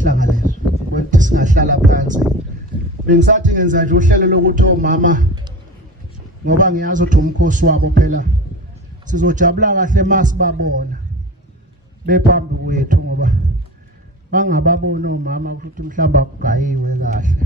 Ihlanganiso ukuthi singahlala phansi bengisathi ngenza nje uhlelo lokuthi omama ngoba ngiyazi ukuthi umkhosi wabo phela sizojabula kahle masibabona bephambi kwethu ngoba bangababona omama ukuthi mhlamba kugayiwe kahle